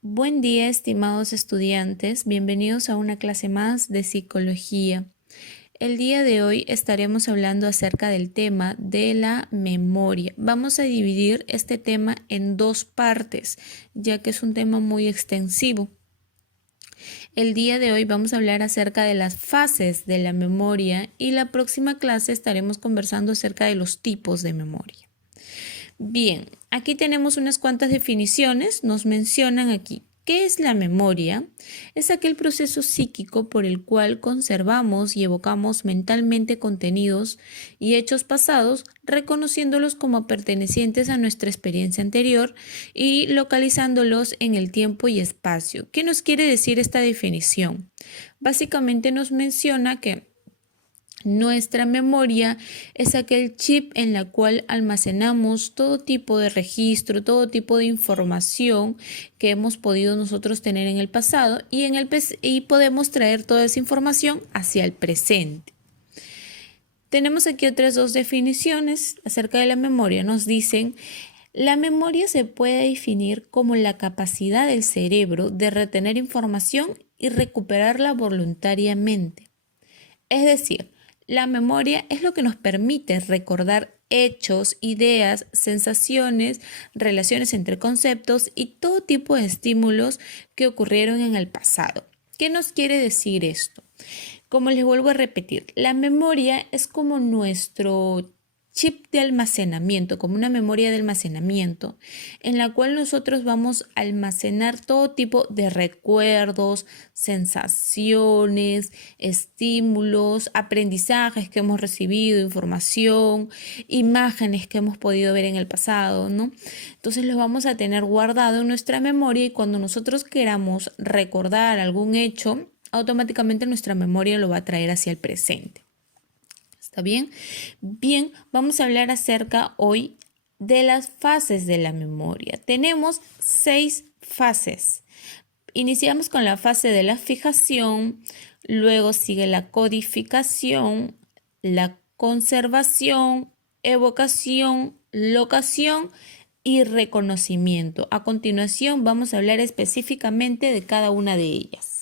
Buen día, estimados estudiantes. Bienvenidos a una clase más de psicología. El día de hoy estaremos hablando acerca del tema de la memoria. Vamos a dividir este tema en dos partes, ya que es un tema muy extensivo. El día de hoy vamos a hablar acerca de las fases de la memoria y la próxima clase estaremos conversando acerca de los tipos de memoria. Bien, aquí tenemos unas cuantas definiciones. Nos mencionan aquí. ¿Qué es la memoria? Es aquel proceso psíquico por el cual conservamos y evocamos mentalmente contenidos y hechos pasados, reconociéndolos como pertenecientes a nuestra experiencia anterior y localizándolos en el tiempo y espacio. ¿Qué nos quiere decir esta definición? Básicamente nos menciona que nuestra memoria es aquel chip en la cual almacenamos todo tipo de registro, todo tipo de información que hemos podido nosotros tener en el pasado y podemos traer toda esa información hacia el presente. Tenemos aquí otras dos definiciones acerca de la memoria. Nos dicen, la memoria se puede definir como la capacidad del cerebro de retener información y recuperarla voluntariamente. Es decir, la memoria es lo que nos permite recordar hechos, ideas, sensaciones, relaciones entre conceptos y todo tipo de estímulos que ocurrieron en el pasado. ¿Qué nos quiere decir esto? Como les vuelvo a repetir, la memoria es como nuestro chip de almacenamiento, como una memoria de almacenamiento, en la cual nosotros vamos a almacenar todo tipo de recuerdos, sensaciones, estímulos, aprendizajes que hemos recibido, información, imágenes que hemos podido ver en el pasado, ¿no? Entonces los vamos a tener guardado en nuestra memoria y cuando nosotros queramos recordar algún hecho, automáticamente nuestra memoria lo va a traer hacia el presente. ¿Está bien? Bien, vamos a hablar acerca hoy de las fases de la memoria. Tenemos 6 fases. Iniciamos con la fase de la fijación, luego sigue la codificación, la conservación, evocación, locación y reconocimiento. A continuación vamos a hablar específicamente de cada una de ellas.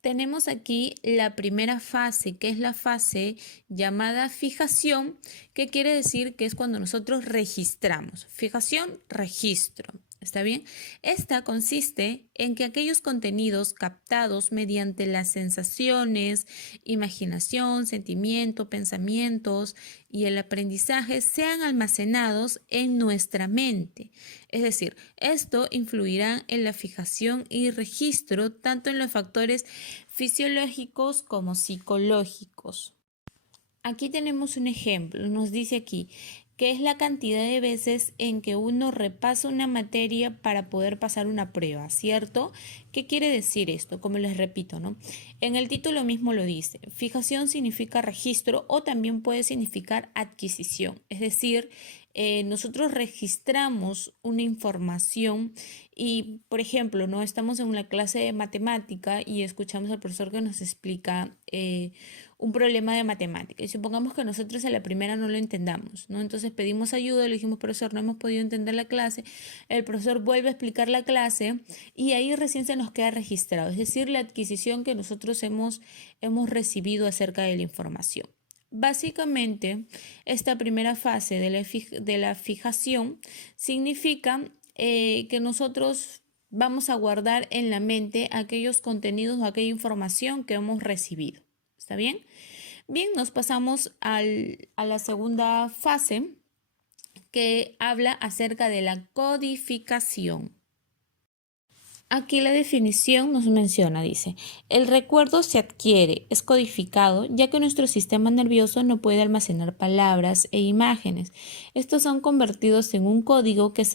Tenemos aquí la primera fase, que es la fase llamada fijación, que quiere decir que es cuando nosotros registramos. Fijación, registro. ¿Está bien? Esta consiste en que aquellos contenidos captados mediante las sensaciones, imaginación, sentimiento, pensamientos y el aprendizaje sean almacenados en nuestra mente. Es decir, esto influirá en la fijación y registro tanto en los factores fisiológicos como psicológicos. Aquí tenemos un ejemplo, nos dice aquí que es la cantidad de veces en que uno repasa una materia para poder pasar una prueba, ¿cierto? ¿Qué quiere decir esto? Como les repito, ¿no? En el título mismo lo dice, fijación significa registro o también puede significar adquisición, es decir, nosotros registramos una información y, por ejemplo, no estamos en una clase de matemática y escuchamos al profesor que nos explica un problema de matemática y supongamos que nosotros a la primera no lo entendamos, ¿no? Entonces pedimos ayuda, le dijimos, profesor, no hemos podido entender la clase, el profesor vuelve a explicar la clase y ahí recién se nos queda registrado, es decir, la adquisición que nosotros hemos recibido acerca de la información. Básicamente, esta primera fase de la fijación significa que nosotros vamos a guardar en la mente aquellos contenidos o aquella información que hemos recibido. ¿Está bien? Bien, nos pasamos a la segunda fase que habla acerca de la codificación. Aquí la definición nos menciona, dice, el recuerdo se adquiere, es codificado, ya que nuestro sistema nervioso no puede almacenar palabras e imágenes. Estos son convertidos en un código que es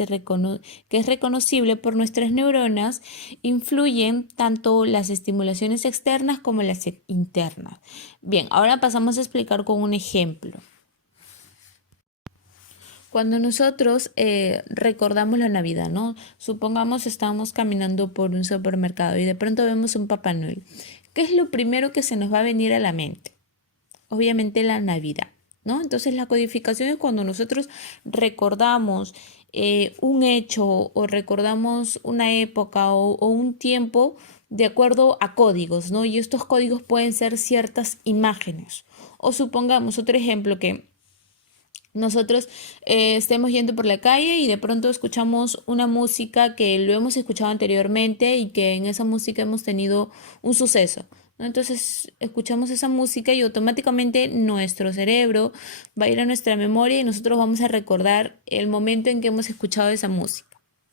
reconocible por nuestras neuronas, influyen tanto las estimulaciones externas como las internas. Bien, ahora pasamos a explicar con un ejemplo. Cuando nosotros recordamos la Navidad, ¿no? Supongamos estamos caminando por un supermercado y de pronto vemos un Papá Noel. ¿Qué es lo primero que se nos va a venir a la mente? Obviamente la Navidad, ¿no? Entonces la codificación es cuando nosotros recordamos un hecho o recordamos una época o un tiempo de acuerdo a códigos, ¿no? Y estos códigos pueden ser ciertas imágenes. O supongamos otro ejemplo que nosotros estemos yendo por la calle y de pronto escuchamos una música que lo hemos escuchado anteriormente y que en esa música hemos tenido un suceso, ¿no? Entonces escuchamos esa música y automáticamente nuestro cerebro va a ir a nuestra memoria y nosotros vamos a recordar el momento en que hemos escuchado esa música.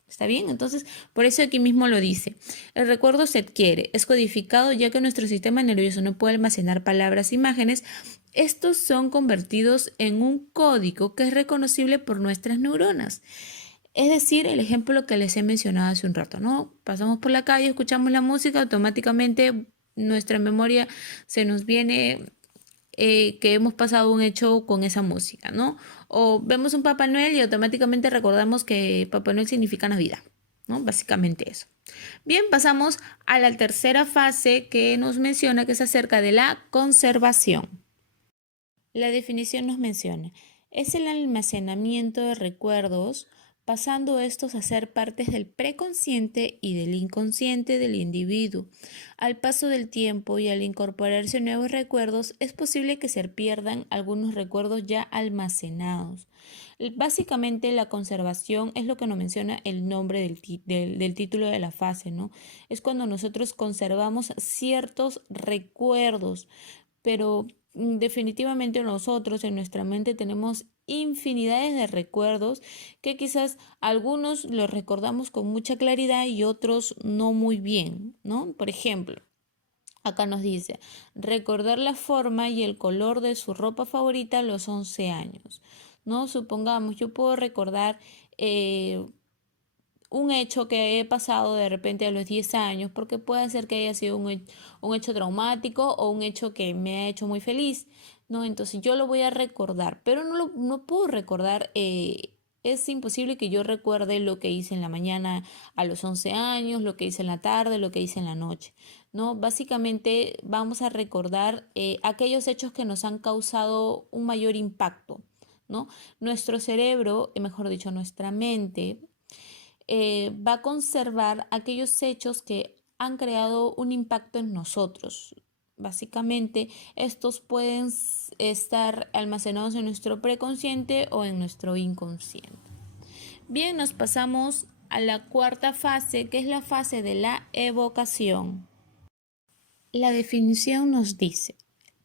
¿Está bien? Entonces, por eso aquí mismo lo dice. El recuerdo se adquiere, es codificado ya que nuestro sistema nervioso no puede almacenar palabras e imágenes. Estos son convertidos en un código que es reconocible por nuestras neuronas. Es decir, el ejemplo que les he mencionado hace un rato, ¿no? Pasamos por la calle, escuchamos la música, automáticamente nuestra memoria se nos viene que hemos pasado un hecho con esa música, ¿no? O vemos un Papá Noel y automáticamente recordamos que Papá Noel significa Navidad, ¿no? Básicamente eso. Bien, pasamos a la tercera fase que nos menciona que es acerca de la conservación. La definición nos menciona, es el almacenamiento de recuerdos, pasando estos a ser partes del preconsciente y del inconsciente del individuo. Al paso del tiempo y al incorporarse nuevos recuerdos, es posible que se pierdan algunos recuerdos ya almacenados. Básicamente la conservación es lo que nos menciona el nombre del título de la fase, ¿no? Es cuando nosotros conservamos ciertos recuerdos, pero definitivamente nosotros en nuestra mente tenemos infinidades de recuerdos que quizás algunos los recordamos con mucha claridad y otros no muy bien, ¿no? Por ejemplo, acá nos dice, recordar la forma y el color de su ropa favorita a los 11 años, ¿no? Supongamos, yo puedo recordar un hecho que he pasado de repente a los 10 años, porque puede ser que haya sido un hecho traumático o un hecho que me ha hecho muy feliz, ¿no? Entonces yo lo voy a recordar, pero no puedo recordar, es imposible que yo recuerde lo que hice en la mañana a los 11 años, lo que hice en la tarde, lo que hice en la noche, ¿no? Básicamente vamos a recordar aquellos hechos que nos han causado un mayor impacto, ¿no? Nuestro cerebro, mejor dicho, nuestra mente, va a conservar aquellos hechos que han creado un impacto en nosotros. Básicamente, estos pueden estar almacenados en nuestro preconsciente o en nuestro inconsciente. Bien, nos pasamos a la cuarta fase, que es la fase de la evocación. La definición nos dice,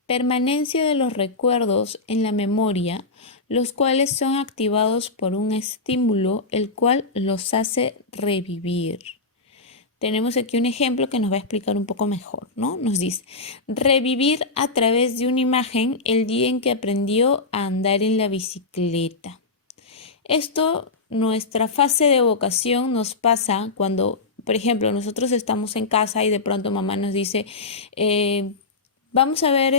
permanencia de los recuerdos en la memoria, los cuales son activados por un estímulo, el cual los hace revivir. Tenemos aquí un ejemplo que nos va a explicar un poco mejor, ¿no? Nos dice, revivir a través de una imagen el día en que aprendió a andar en la bicicleta. Esto, nuestra fase de evocación nos pasa cuando, por ejemplo, nosotros estamos en casa y de pronto mamá nos dice, vamos a ver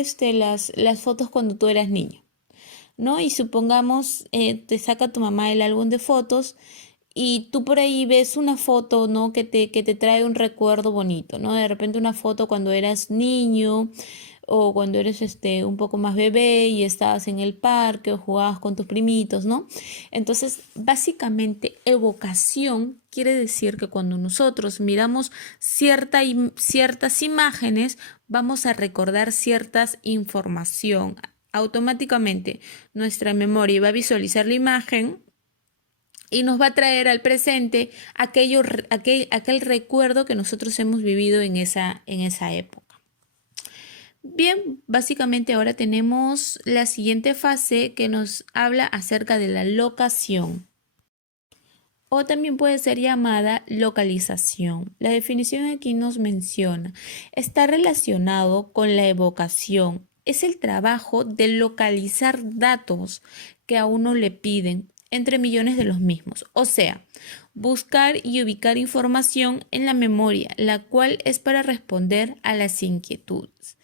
las fotos cuando tú eras niño, ¿no? Y supongamos, te saca tu mamá el álbum de fotos y tú por ahí ves una foto, ¿no? Que te trae un recuerdo bonito, ¿no? De repente una foto cuando eras niño o cuando eres un poco más bebé y estabas en el parque o jugabas con tus primitos, ¿no? Entonces, básicamente, evocación quiere decir que cuando nosotros miramos ciertas imágenes, vamos a recordar ciertas información. Automáticamente, nuestra memoria va a visualizar la imagen y nos va a traer al presente aquel recuerdo que nosotros hemos vivido en esa época. Bien, básicamente ahora tenemos la siguiente fase que nos habla acerca de la locación o también puede ser llamada localización. La definición aquí nos menciona, está relacionado con la evocación. Es el trabajo de localizar datos que a uno le piden entre millones de los mismos. O sea, buscar y ubicar información en la memoria, la cual es para responder a las inquietudes.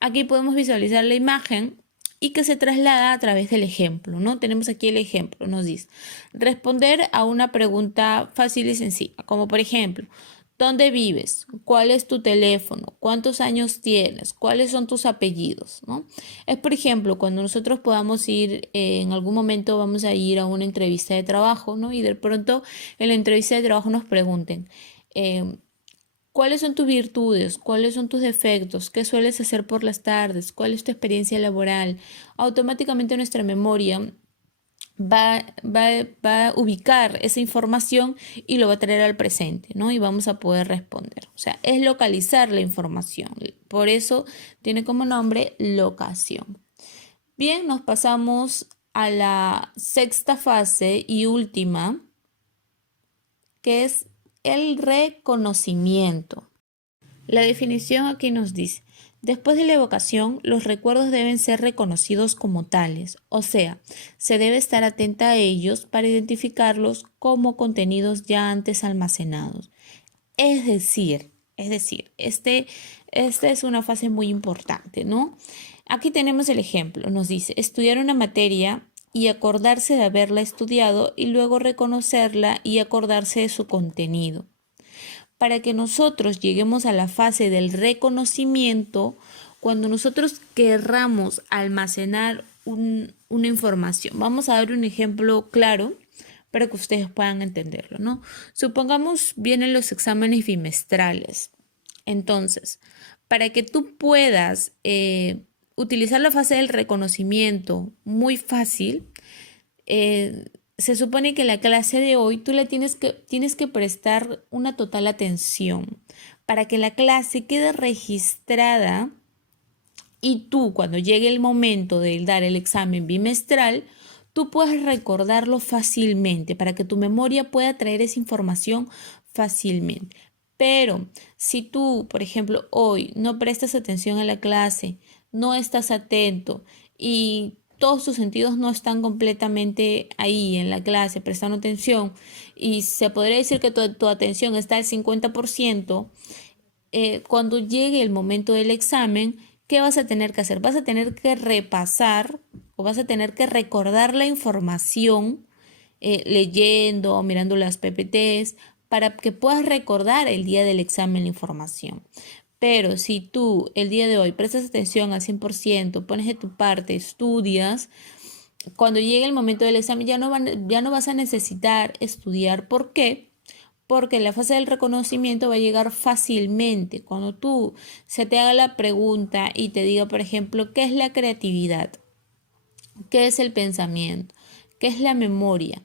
Aquí podemos visualizar la imagen y que se traslada a través del ejemplo, ¿no? Tenemos aquí el ejemplo, nos dice, responder a una pregunta fácil y sencilla, como por ejemplo, ¿Dónde vives? ¿Cuál es tu teléfono? ¿Cuántos años tienes? ¿Cuáles son tus apellidos? ¿No? Es, por ejemplo, cuando nosotros podamos ir, en algún momento vamos a ir a una entrevista de trabajo, ¿no? Y de pronto en la entrevista de trabajo nos pregunten, eh, ¿cuáles son tus virtudes? ¿Cuáles son tus defectos? ¿Qué sueles hacer por las tardes? ¿Cuál es tu experiencia laboral? Automáticamente nuestra memoria va a ubicar esa información y lo va a traer al presente, ¿no? Y vamos a poder responder. O sea, es localizar la información. Por eso tiene como nombre locación. Bien, nos pasamos a la sexta fase y última, que es el reconocimiento. La definición aquí nos dice, después de la evocación, los recuerdos deben ser reconocidos como tales, o sea, se debe estar atenta a ellos para identificarlos como contenidos ya antes almacenados. Esta es una fase muy importante, ¿no? Aquí tenemos el ejemplo, nos dice, estudiar una materia y acordarse de haberla estudiado y luego reconocerla y acordarse de su contenido. Para que nosotros lleguemos a la fase del reconocimiento, cuando nosotros querramos almacenar una información. Vamos a dar un ejemplo claro para que ustedes puedan entenderlo, ¿no? Supongamos vienen los exámenes bimestrales. Entonces, para que tú puedas utilizar la fase del reconocimiento muy fácil, se supone que la clase de hoy tú le tienes que prestar una total atención para que la clase quede registrada y tú cuando llegue el momento de dar el examen bimestral, tú puedas recordarlo fácilmente para que tu memoria pueda traer esa información fácilmente. Pero si tú, por ejemplo, hoy no prestas atención a la clase, no estás atento y todos tus sentidos no están completamente ahí en la clase, prestando atención, y se podría decir que tu atención está al 50%, cuando llegue el momento del examen, ¿qué vas a tener que hacer? Vas a tener que repasar o vas a tener que recordar la información leyendo o mirando las PPTs para que puedas recordar el día del examen la información. Pero si tú el día de hoy prestas atención al 100%, pones de tu parte, estudias, cuando llegue el momento del examen ya no vas a necesitar estudiar. ¿Por qué? Porque la fase del reconocimiento va a llegar fácilmente. Cuando tú se te haga la pregunta y te diga, por ejemplo, ¿qué es la creatividad? ¿Qué es el pensamiento? ¿Qué es la memoria?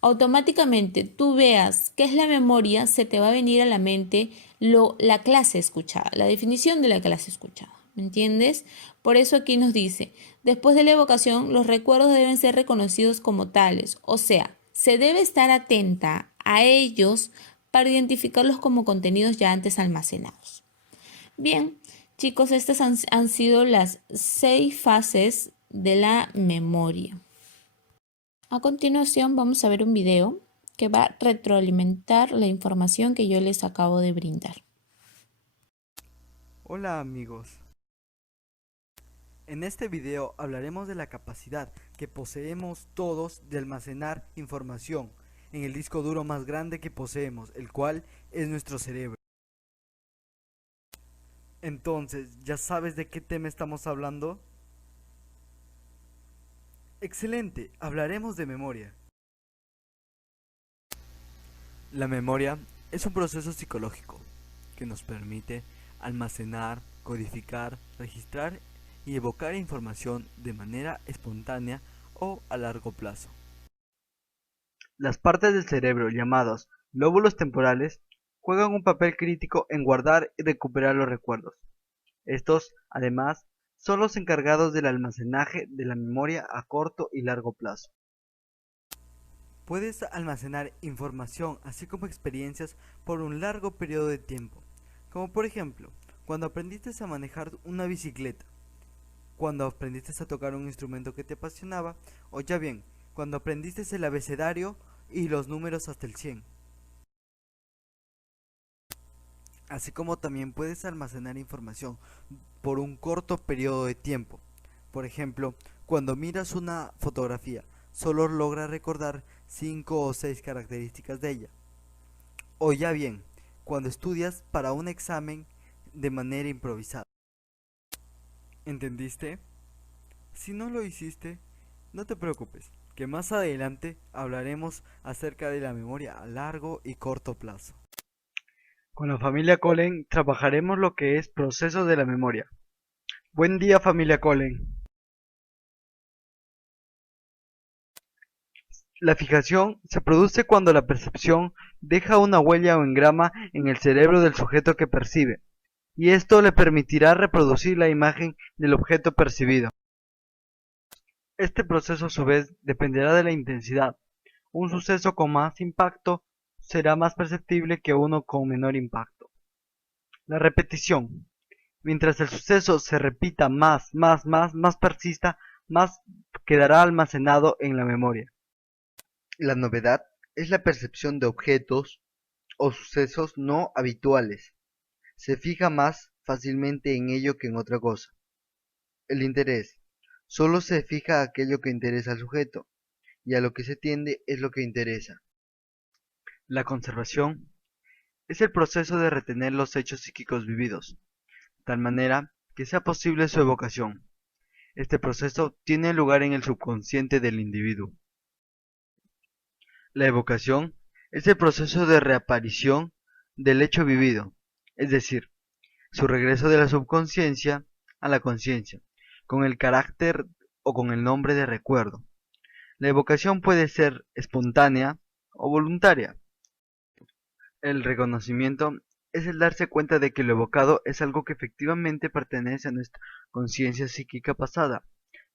Automáticamente tú veas qué es la memoria, se te va a venir a la mente la clase escuchada, la definición de la clase escuchada. ¿Me entiendes? Por eso aquí nos dice, después de la evocación, los recuerdos deben ser reconocidos como tales, o sea, se debe estar atenta a ellos para identificarlos como contenidos ya antes almacenados. Bien, chicos, estas han sido las 6 fases de la memoria. A continuación vamos a ver un video que va a retroalimentar la información que yo les acabo de brindar. Hola amigos, en este video hablaremos de la capacidad que poseemos todos de almacenar información en el disco duro más grande que poseemos, el cual es nuestro cerebro. Entonces, ¿ya sabes de qué tema estamos hablando? Excelente, hablaremos de memoria. La memoria es un proceso psicológico que nos permite almacenar, codificar, registrar y evocar información de manera espontánea o a largo plazo. Las partes del cerebro llamadas lóbulos temporales juegan un papel crítico en guardar y recuperar los recuerdos. Estos, además, son los encargados del almacenaje de la memoria a corto y largo plazo. Puedes almacenar información así como experiencias por un largo periodo de tiempo, como por ejemplo, cuando aprendiste a manejar una bicicleta, cuando aprendiste a tocar un instrumento que te apasionaba, o ya bien, cuando aprendiste el abecedario y los números hasta el 100. Así como también puedes almacenar información por un corto periodo de tiempo. Por ejemplo, cuando miras una fotografía, solo logras recordar 5 o 6 características de ella. O ya bien, cuando estudias para un examen de manera improvisada. ¿Entendiste? Si no lo hiciste, no te preocupes, que más adelante hablaremos acerca de la memoria a largo y corto plazo. Con la familia Colen trabajaremos lo que es proceso de la memoria. Buen día, familia Colen. La fijación se produce cuando la percepción deja una huella o engrama en el cerebro del sujeto que percibe, y esto le permitirá reproducir la imagen del objeto percibido. Este proceso a su vez dependerá de la intensidad. Un suceso con más impacto será más perceptible que uno con menor impacto. La repetición. Mientras el suceso se repita más persista, más quedará almacenado en la memoria. La novedad es la percepción de objetos o sucesos no habituales. Se fija más fácilmente en ello que en otra cosa. El interés. Solo se fija aquello que interesa al sujeto, y a lo que se tiende es lo que interesa. La conservación es el proceso de retener los hechos psíquicos vividos, de tal manera que sea posible su evocación. Este proceso tiene lugar en el subconsciente del individuo. La evocación es el proceso de reaparición del hecho vivido, es decir, su regreso de la subconsciencia a la conciencia, con el carácter o con el nombre de recuerdo. La evocación puede ser espontánea o voluntaria. El reconocimiento es el darse cuenta de que lo evocado es algo que efectivamente pertenece a nuestra conciencia psíquica pasada.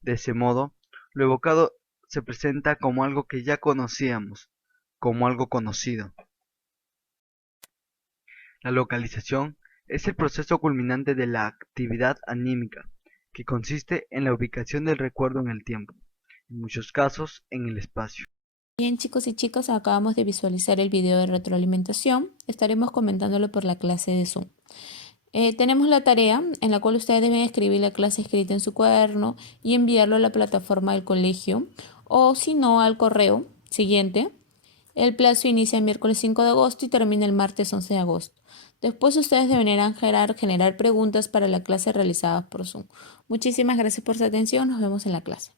De ese modo, lo evocado se presenta como algo que ya conocíamos, como algo conocido. La localización es el proceso culminante de la actividad anímica, que consiste en la ubicación del recuerdo en el tiempo, en muchos casos en el espacio. Bien, chicos y chicas, acabamos de visualizar el video de retroalimentación. Estaremos comentándolo por la clase de Zoom. Tenemos la tarea en la cual ustedes deben escribir la clase escrita en su cuaderno y enviarlo a la plataforma del colegio o si no al correo siguiente. El plazo inicia el miércoles 5 de agosto y termina el martes 11 de agosto. Después ustedes deberán generar preguntas para la clase realizadas por Zoom. Muchísimas gracias por su atención. Nos vemos en la clase.